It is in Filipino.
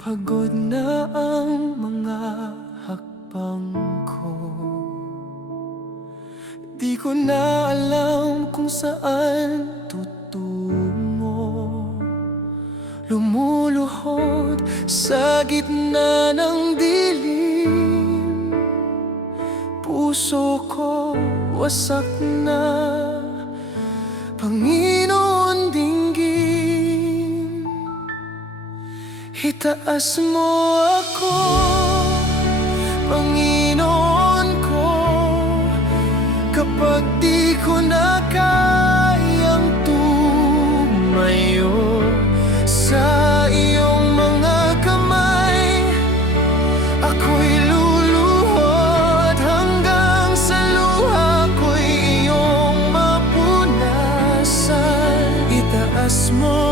Pagod na ang mga hakbang ko. Di ko na alam kung saan tutungo. Lumuluhod sa gitna ng dilim. Puso ko wasak na, Panginoon dinggin. Itaas mo ako, Panginoon ko, kapag di ko na kayang tumayo. Sa iyong mga kamay ako'y luluhod, hanggang sa luha ko'y iyong mapunasan. Itaas mo